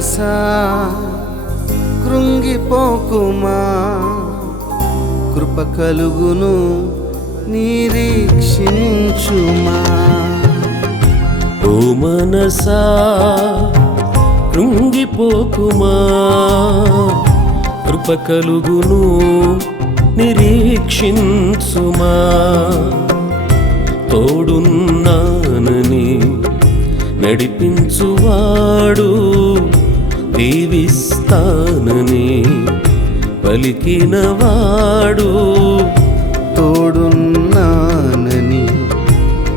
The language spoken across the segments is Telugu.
మనసా కృంగిపోకుమా, కృప కలుగును నిరీక్షించుమా. ఓ మనసా కృంగిపోకుమా, కృప కలుగును నిరీక్షించుమా. తోడున్నానని నడిపించువాడు, దీవిస్తానని పలికినవాడు. తోడున్నానని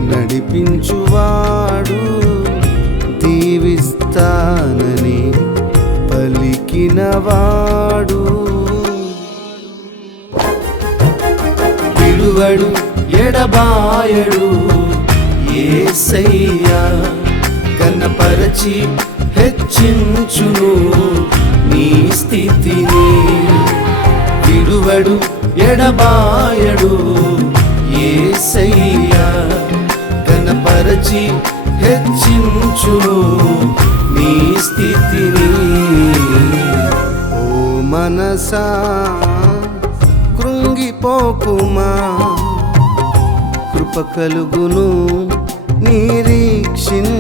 నడిపించువాడు, దీవిస్తానని పలికినవాడు. విడువడు ఎడబాయడు యేసయ్యా, కనపరచి హెచ్చించును నీ స్థితిని. విడువడు ఎడబాయడు యేసయ్యా, కనపరచి హెచ్చించును నీ స్థితిని. ఓ మనసా కృంగిపోకుమా, కృప కలుగును నిరీక్షించుమా.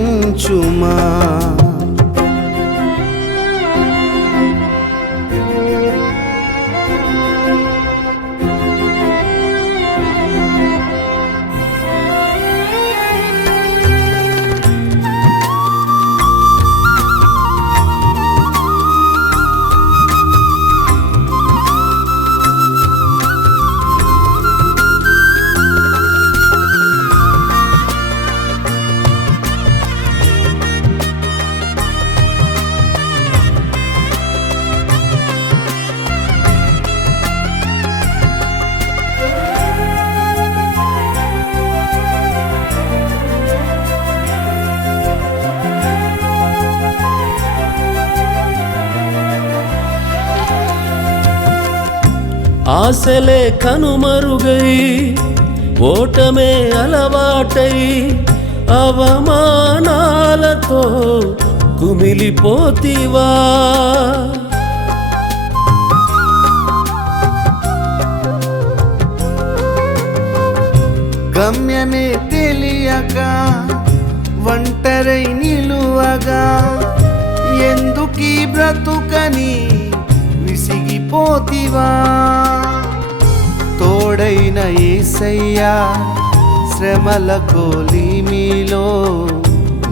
ఆశలే కనుమరుగై ఓటమే అలవాటై, అవమానాలతో కుమిలిపోతివా. గమ్యమే తెలియక ఒంటరై నిలువగా, ఎందుకీ బ్రతుకని విసిగిపోతివా. తోడైన యేసయ్యా శ్రమల కొలిమిలో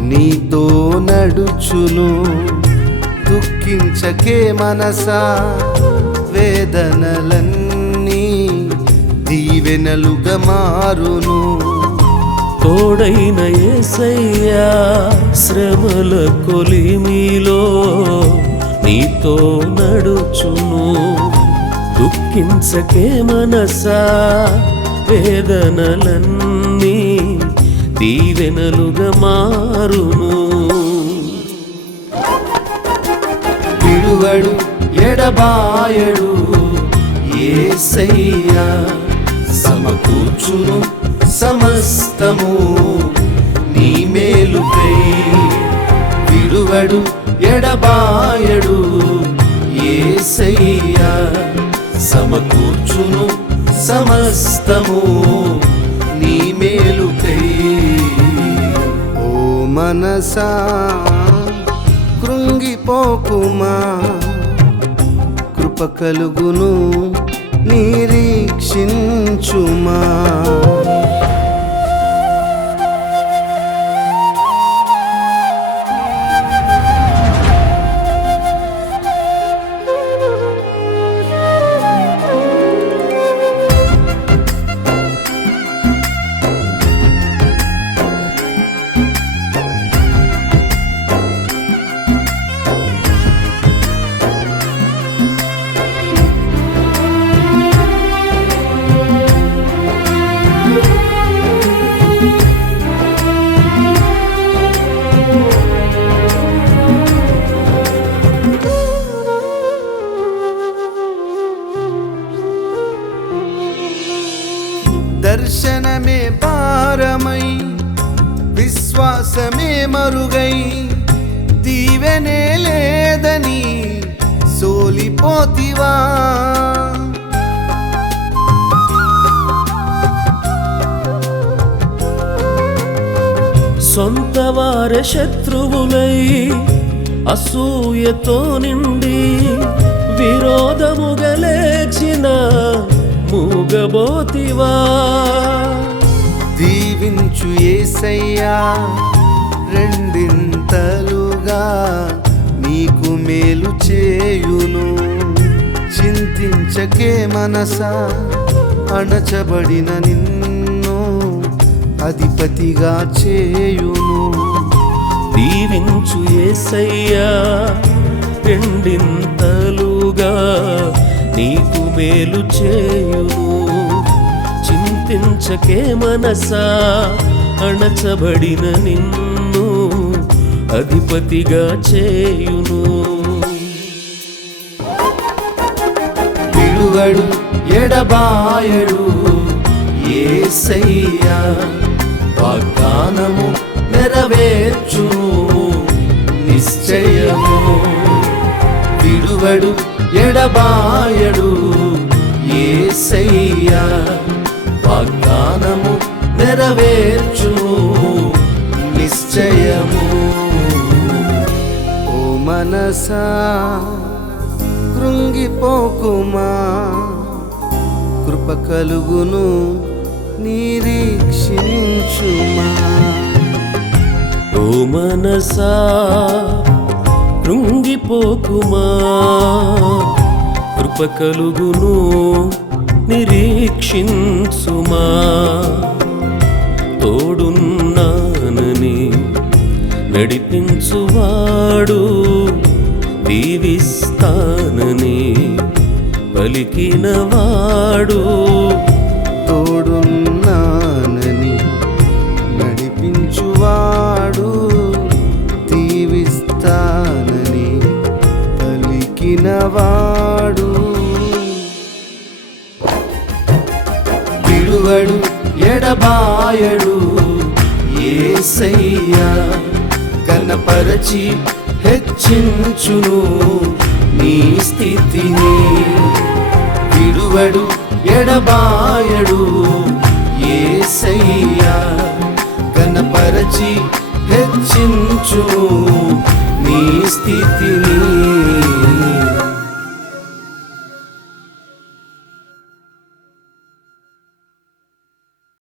నీతో నడుచును. దుఃఖించకే మనసా, వేదనలన్నీ దీవెనలుగా మారును. తోడైన యేసయ్యా శ్రమల కొలిమిలో నీతో నడుచును. దుఃఖించకే మనసా, వేదనలన్నీ దీవెనలుగా మారును. విడువడు ఎడబాయడు యేసయ్యా, సమకూర్చును సమస్తము నీ మేలుకై. విడువడు ఎడబాయడు యేసయ్యా, సమకూర్చును సమస్తము నీ మేలుకై. ఓ మనసా కృంగిపోకుమా, కృప కలుగును నిరీక్షించుమా. దర్శనమే భారమై విశ్వాసమే మరుగై దీవెనలే దీవెనే లేదని సోలిపోతివా? సొంత వారి శత్రువులై అసూయతో నిండి విరోధముగా లేచిన మూగబోతివా? దీవించు యేసయ్యా రెండింతలుగా నీకు మేలు చేయును. చింతించకే మనసా, అణచబడిన నిన్ను అధిపతిగా చేయును. దీవించు యేసయ్యా రెండింతలుగా నీకు మేలు చేయును. చింతించకే మనసా, అణచబడిన నిన్ను అధిపతిగా చేయును. విడువడు ఎడబాయడు యేసయ్యా, వాగ్దానము నెరవేర్చును నిశ్చయము. విడువడు ఎడబాయడు యేసయ్యా, వాగ్దానము నెరవేర్చును నిశ్చయము. ఓ మనసా కృంగిపోకుమా, కృప కలుగును నిరీక్షించుమా. ఓ మనసా కృంగిపోకుమా, కృప కలుగును నిరీక్షించుమా. తోడున్నానని నడిపించువాడు, దీవిస్తానని పలికినవాడు. తోడున్నానని నడిపించువాడు, దీవిస్తానని పలికినవాడు. విడువడు ఎడబాయడు యేసయ్యా, కనపరచి హెచ్చించును నీ స్థితిని. విడువడు ఎడబాయడు యేసయ్యా, కనపరచి హెచ్చించును నీ స్థితిని.